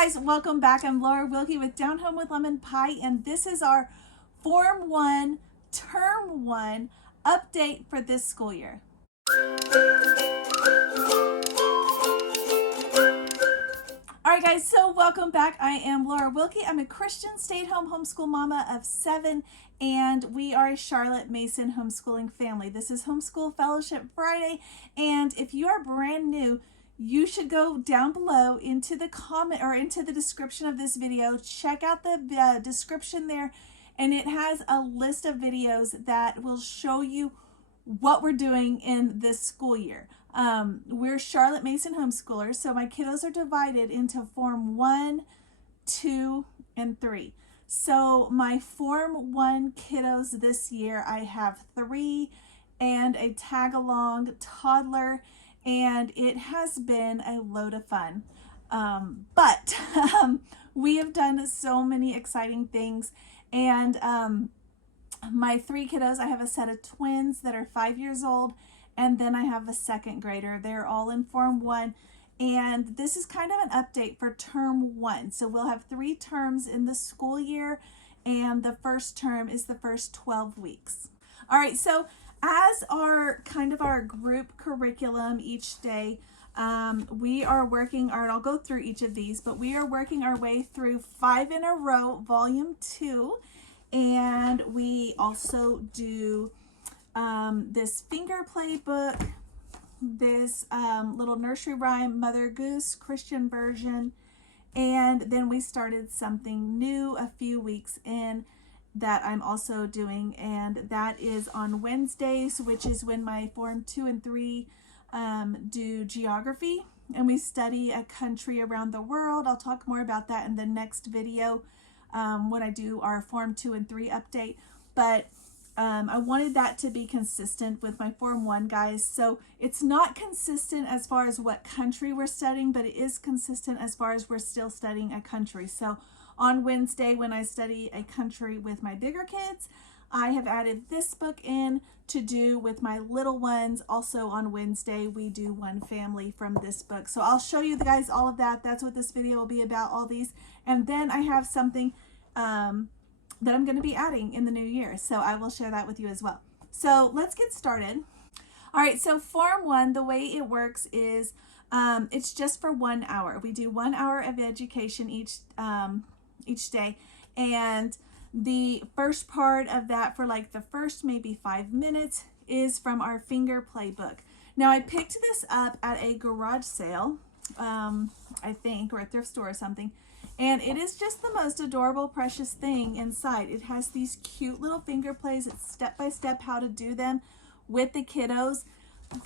guys, welcome back. I'm Laura Wilkie with Down Home with Lemon Pie, and this is our Form 1, Term 1 update for this school year. All right, guys, so welcome back. I am Laura Wilkie. I'm a Christian stay-at-home homeschool mama of 7, and we are a Charlotte Mason homeschooling family. This is Homeschool Fellowship Friday, and if you are brand new, you should go down below into the comment or into the description of this video. Check out the description there, and it has a list of videos that will show you what we're doing in this school year. We're Charlotte Mason homeschoolers, so my kiddos are divided into Form 1, 2, and 3. So my Form 1 kiddos this year, I have 3 and a tag-along toddler, and it has been a load of fun. But we have done so many exciting things, and my 3 kiddos, I have a set of twins that are 5 years old, and then I have a second grader. They're all in Form 1, and this is kind of an update for Term 1. So we'll have 3 terms in the school year, and the first term is the first 12 weeks. All right, so as our group curriculum each day, we are working, and I'll go through each of these, but we are working our way through 5 in a Row, Volume 2, and we also do this finger play book, this little nursery rhyme, Mother Goose Christian version, and then we started something new a few weeks in that I'm also doing, and that is on Wednesdays, which is when my Form 2 and 3 do geography, and we study a country around the world. I'll talk more about that in the next video when I do our Form 2 and 3 update, but I wanted that to be consistent with my Form 1 guys. So it's not consistent as far as what country we're studying, but it is consistent as far as we're still studying a country. So on Wednesday, when I study a country with my bigger kids, I have added this book in to do with my little ones. Also on Wednesday, we do one family from this book. So I'll show you guys all of that. That's what this video will be about, all these. And then I have something that I'm going to be adding in the new year. So I will share that with you as well. So let's get started. All right, so Form 1, the way it works is it's just for 1 hour. We do 1 hour of education each day, and the first part of that, for like the first maybe 5 minutes, is from our finger play book. Now I picked this up at a garage sale, I think, or a thrift store or something, and it is just the most adorable, precious thing inside. It has these cute little finger plays. It's step-by-step how to do them with the kiddos.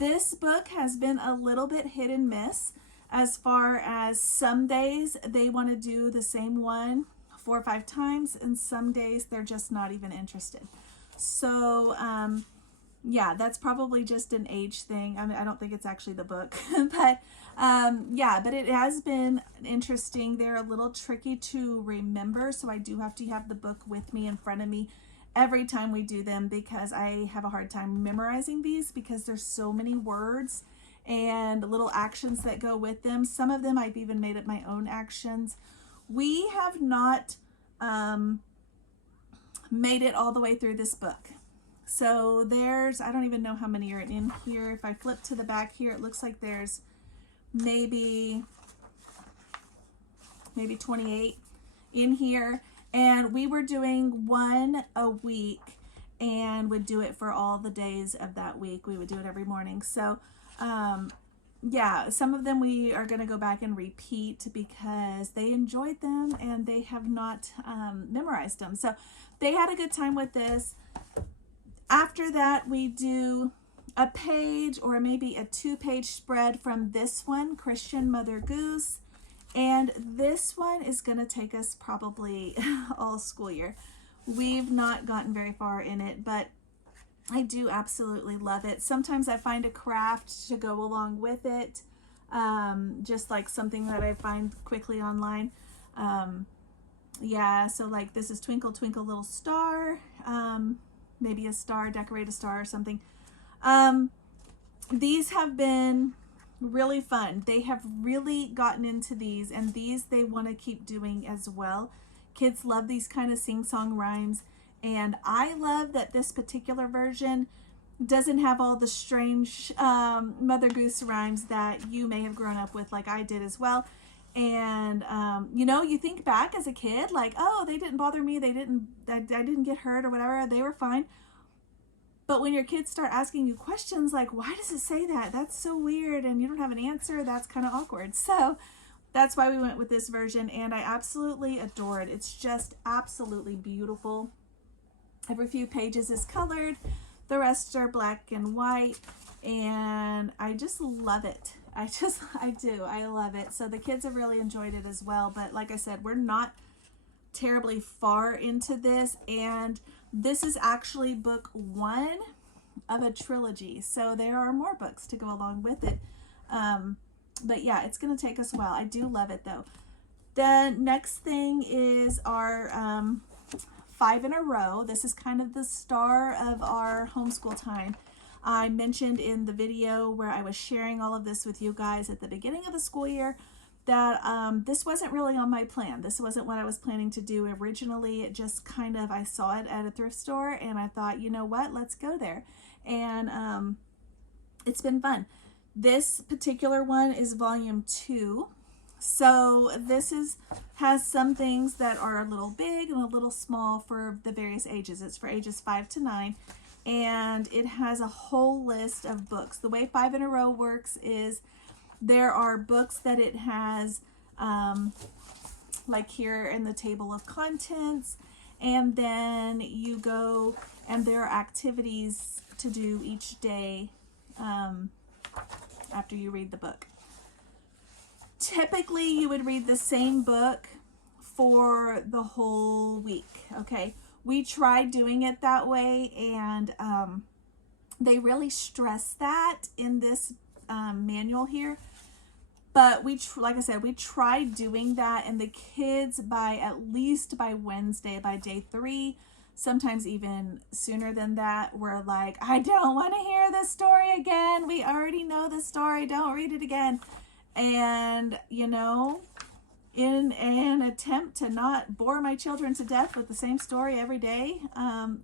This book has been a little bit hit and miss, as far as some days they want to do the same one 4 or 5 times, and some days they're just not even interested. So yeah, that's probably just an age thing. I mean, I don't think it's actually the book, but yeah, but it has been interesting. They're a little tricky to remember, so I do have to have the book with me in front of me every time we do them, because I have a hard time memorizing these because there's so many words and little actions that go with them. Some of them I've even made up my own actions. We have not made it all the way through this book. So there's, I don't even know how many are in here. If I flip to the back here, it looks like there's maybe 28 in here. And we were doing 1 a week and would do it for all the days of that week. We would do it every morning. So yeah, some of them we are going to go back and repeat because they enjoyed them and they have not memorized them. So they had a good time with this. After that, we do a page or maybe a 2-page spread from this one, Christian Mother Goose. And this one is going to take us probably all school year. We've not gotten very far in it, but I do absolutely love it. Sometimes I find a craft to go along with it, just like something that I find quickly online. Yeah, so like this is Twinkle Twinkle Little Star, maybe a star, decorate a star or something. These have been really fun. They have really gotten into these, and these they want to keep doing as well. Kids love these kind of sing-song rhymes, and I love that this particular version doesn't have all the strange Mother Goose rhymes that you may have grown up with, like I did as well. And you know, you think back as a kid, like, oh, they didn't bother me, I didn't get hurt or whatever, they were fine. But when your kids start asking you questions like, why does it say that? That's so weird, and you don't have an answer, that's kind of awkward. So that's why we went with this version, and I absolutely adore it. It's just absolutely beautiful. Every few pages is colored. The rest are black and white, and I just love it. I do. I love it. So the kids have really enjoyed it as well. But like I said, we're not terribly far into this, and this is actually book 1 of a trilogy. So there are more books to go along with it. But yeah, it's going to take us a while. I do love it though. The next thing is our 5 in a row. This is kind of the star of our homeschool time. I mentioned in the video where I was sharing all of this with you guys at the beginning of the school year that this wasn't really on my plan. This wasn't what I was planning to do originally. It just kind of, I saw it at a thrift store and I thought, you know what, let's go there. And it's been fun. This particular one is volume 2. So this has some things that are a little big and a little small for the various ages. It's for ages 5 to 9. And it has a whole list of books. The way 5 in a row works is there are books that it has, like here in the table of contents, and then you go and there are activities to do each day after you read the book. Typically, you would read the same book for the whole week, okay? We tried doing it that way, and they really stress that in this manual here. But like I said, we tried doing that, and the kids at least by Wednesday, by day 3, sometimes even sooner than that, were like, I don't want to hear this story again. We already know the story. Don't read it again. And, you know, in an attempt to not bore my children to death with the same story every day,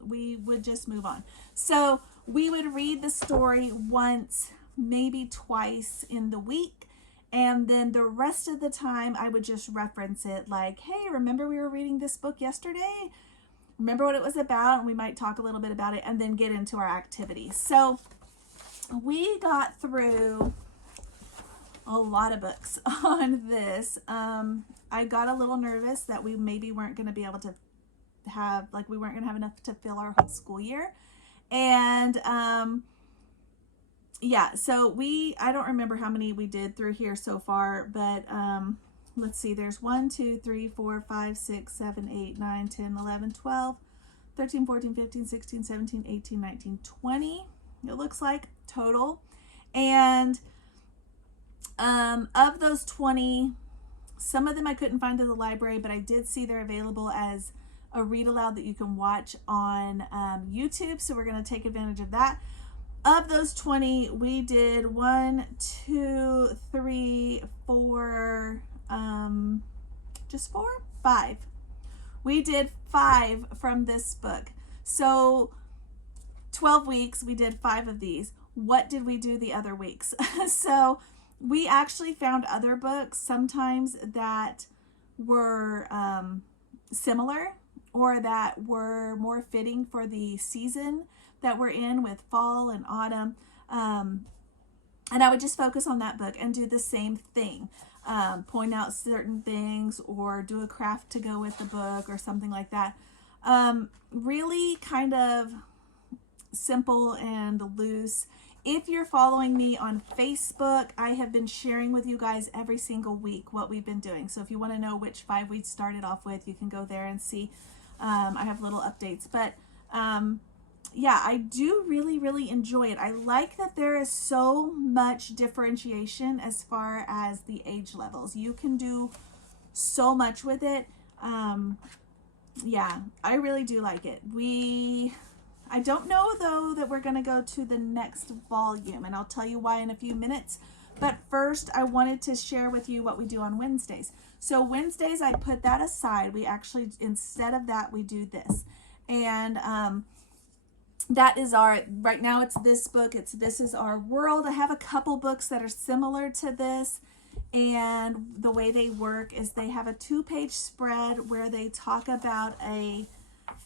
we would just move on. So we would read the story once, maybe twice in the week. And then the rest of the time, I would just reference it like, hey, remember we were reading this book yesterday? Remember what it was about? And we might talk a little bit about it and then get into our activities. So we got through a lot of books on this. I got a little nervous that we maybe weren't going to be able to have, like, we weren't going to have enough to fill our whole school year. And yeah, so I don't remember how many we did through here so far, but let's see, there's 1, 2, 3, 4, 5, 6, 7, 8, 9, 10, 11, 12, 13, 14, 15, 16, 17, 18, 19, 20, it looks like total. And of those 20, some of them I couldn't find in the library, but I did see they're available as a read aloud that you can watch on YouTube. So we're going to take advantage of that. Of those 20, we did 1, 2, 3, 4, just 4, 5. We did 5 from this book. So 12 weeks, we did 5 of these. What did we do the other weeks? So we actually found other books sometimes that were similar or that were more fitting for the season that we're in with fall and autumn. And I would just focus on that book and do the same thing. Point out certain things or do a craft to go with the book or something like that. Really kind of simple and loose. If you're following me on Facebook, I have been sharing with you guys every single week what we've been doing. So if you want to know which 5 we started off with, you can go there and see. I have little updates. But yeah, I do really enjoy it. I like that there is so much differentiation as far as the age levels. You can do so much with it. Yeah, I really do like it. I don't know though that we're going to go to the next volume, and I'll tell you why in a few minutes, But first, I wanted to share with you what we do on Wednesdays. So Wednesdays, I put that aside. We actually, instead of that, we do this. And that is our, right now it's this book. This is Our World. I have a couple books that are similar to this. And the way they work is they have a 2-page spread where they talk about a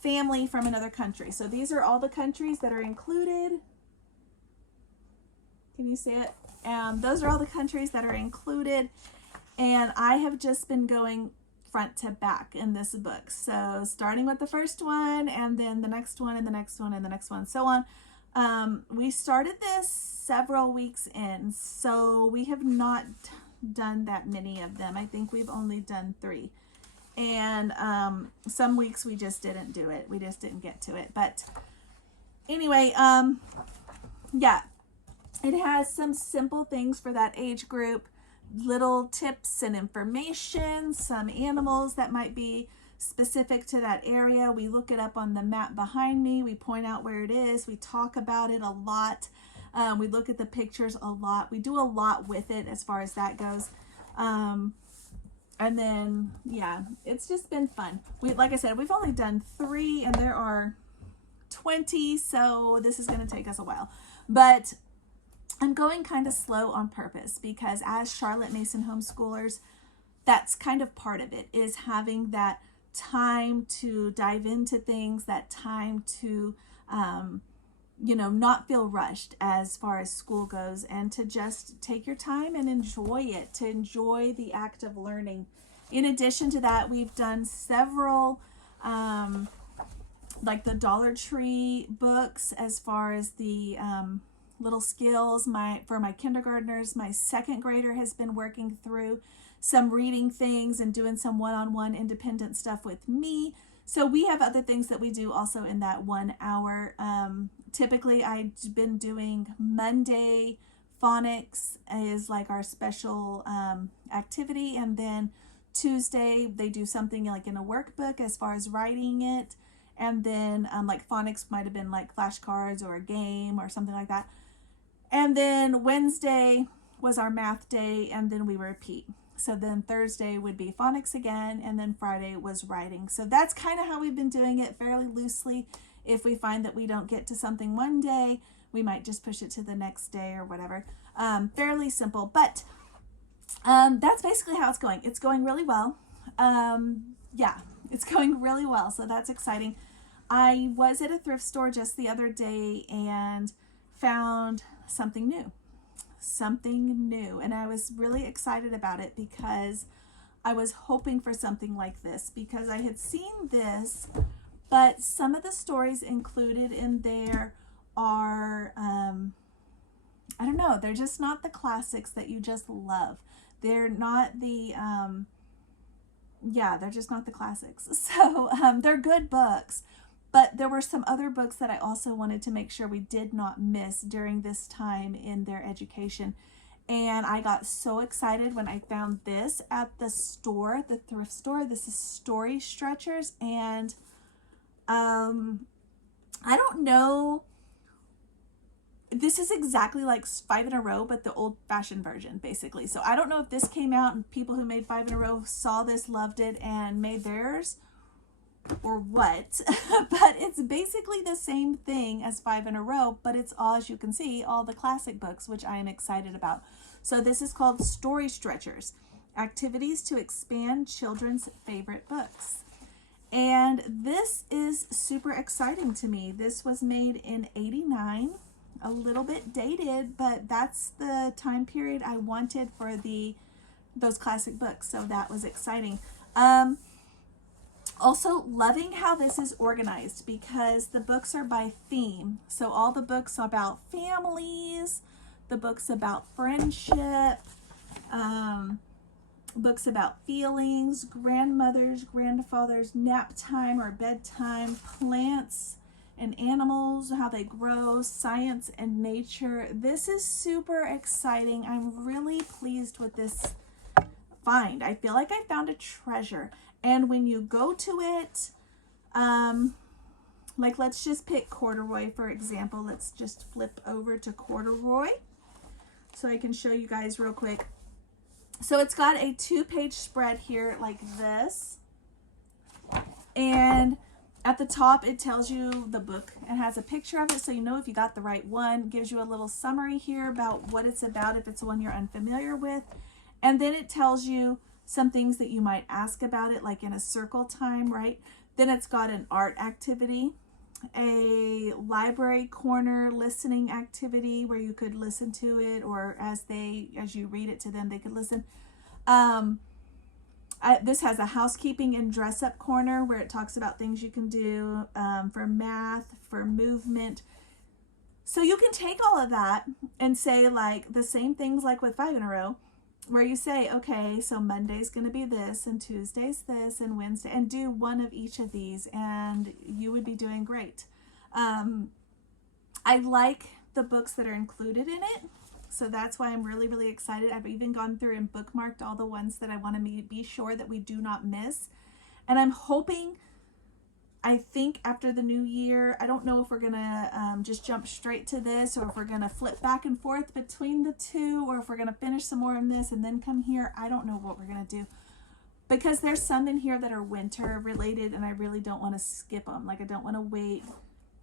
family from another country. So these are all the countries that are included. Can you see it? Those are all the countries that are included. And I have just been going front to back in this book. So starting with the first one, and then the next one, and the next one, and the next one, so on. We started this several weeks in, so we have not done that many of them. I think we've only done 3. And some weeks we just didn't do it. We just didn't get to it. But anyway, yeah, it has some simple things for that age group, little tips and information, some animals that might be specific to that area. We look it up on the map behind me. We point out where it is. We talk about it a lot. We look at the pictures a lot. We do a lot with it as far as that goes. And then, yeah, it's just been fun. Like I said, we've only done 3 and there are 20, so this is going to take us a while. But I'm going kind of slow on purpose because as Charlotte Mason homeschoolers, that's kind of part of it, is having that time to dive into things, that time to, not feel rushed as far as school goes, and to just take your time and enjoy it, to enjoy the act of learning. In addition to that, we've done several, like the Dollar Tree books as far as the little skills. For my kindergartners, my 2nd grader has been working through some reading things and doing some one-on-one independent stuff with me. So we have other things that we do also in that 1 hour. Typically, I've been doing Monday phonics is like our special activity, and then Tuesday they do something like in a workbook as far as writing it, and then like phonics might have been like flashcards or a game or something like that. And then Wednesday was our math day, and then we repeat. So then Thursday would be phonics again, and then Friday was writing. So that's kind of how we've been doing it, fairly loosely. If we find that we don't get to something one day, we might just push it to the next day or whatever. Fairly simple, but that's basically how it's going. It's going really well. Yeah, it's going really well, so that's exciting. I was at a thrift store just the other day and found something new, and I was really excited about it because I was hoping for something like this, because I had seen this, but some of the stories included in there are I don't know, they're just not the classics that you just love. They're not the they're just not the classics. So they're good books, but there were some other books that I also wanted to make sure we did not miss during this time in their education. And I got so excited when I found this at the store, the thrift store. This is Story Stretchers, and I don't know. This is exactly like 5 in a Row, but the old-fashioned version, basically. So I don't know if this came out and people who made 5 in a Row saw this, loved it, and made theirs, or what. But it's basically the same thing as 5 in a Row, but it's all, as you can see, all the classic books, which I am excited about. So this is called Story Stretchers, Activities to Expand Children's Favorite Books. And this is super exciting to me. This was made in '89. A little bit dated, but that's the time period I wanted for those classic books, so that was exciting. Also loving how this is organized, because the books are by theme. So all the books about families, the books about friendship, books about feelings, grandmothers, grandfathers, nap time or bedtime, plants and animals, how they grow, science and nature. This is super exciting. I'm really pleased with this find. I feel like I found a treasure. And when you go to it, like let's just pick corduroy, for example. Let's just flip over to corduroy. so I can show you guys real quick. So it's got a 2-page spread here like this. And at the top, it tells you the book. It has a picture of it, so you know if you got the right one. It gives you a little summary here about what it's about if it's one you're unfamiliar with. And then it tells you some things that you might ask about it, like in a circle time, right? Then it's got an art activity, a library corner listening activity where you could listen to it, or as you read it to them, they could listen. This has a housekeeping and dress up corner where it talks about things you can do for math, for movement. So you can take all of that and say like the same things like with 5 in a row, where you say, okay, so Monday's going to be this, and Tuesday's this, and Wednesday, and do one of each of these, and you would be doing great. I like the books that are included in it, so that's why I'm really, really excited. I've even gone through and bookmarked all the ones that I want to be sure that we do not miss. And I'm hoping, I think after the new year, I don't know if we're going to just jump straight to this, or if we're going to flip back and forth between the two, or if we're going to finish some more in this and then come here. I don't know what we're going to do, because there's some in here that are winter related, and I really don't want to skip them. Like, I don't want to wait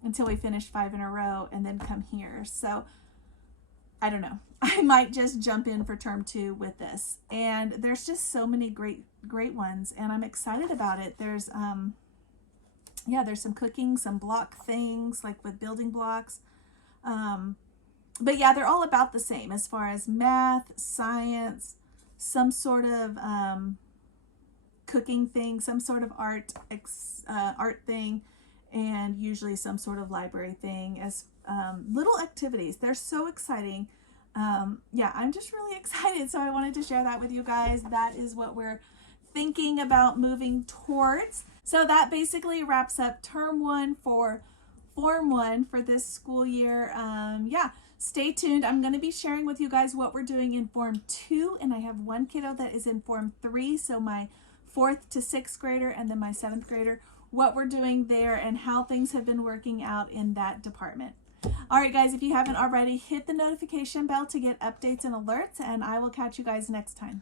until we finish 5 in a row and then come here. So I don't know. I might just jump in for term 2 with this. And there's just so many great ones, and I'm excited about it. There's there's some cooking, some block things like with building blocks. But yeah, they're all about the same as far as math, science, some sort of cooking thing, some sort of art thing, and usually some sort of library thing as little activities. They're so exciting. Yeah, I'm just really excited. So I wanted to share that with you guys. That is what we're thinking about moving towards. So that basically wraps up term 1 for Form 1 for this school year. Yeah, stay tuned. I'm going to be sharing with you guys what we're doing in Form 2, and I have one kiddo that is in Form 3, so my 4th to 6th grader and then my 7th grader, what we're doing there and how things have been working out in that department. All right, guys, if you haven't already, hit the notification bell to get updates and alerts, and I will catch you guys next time.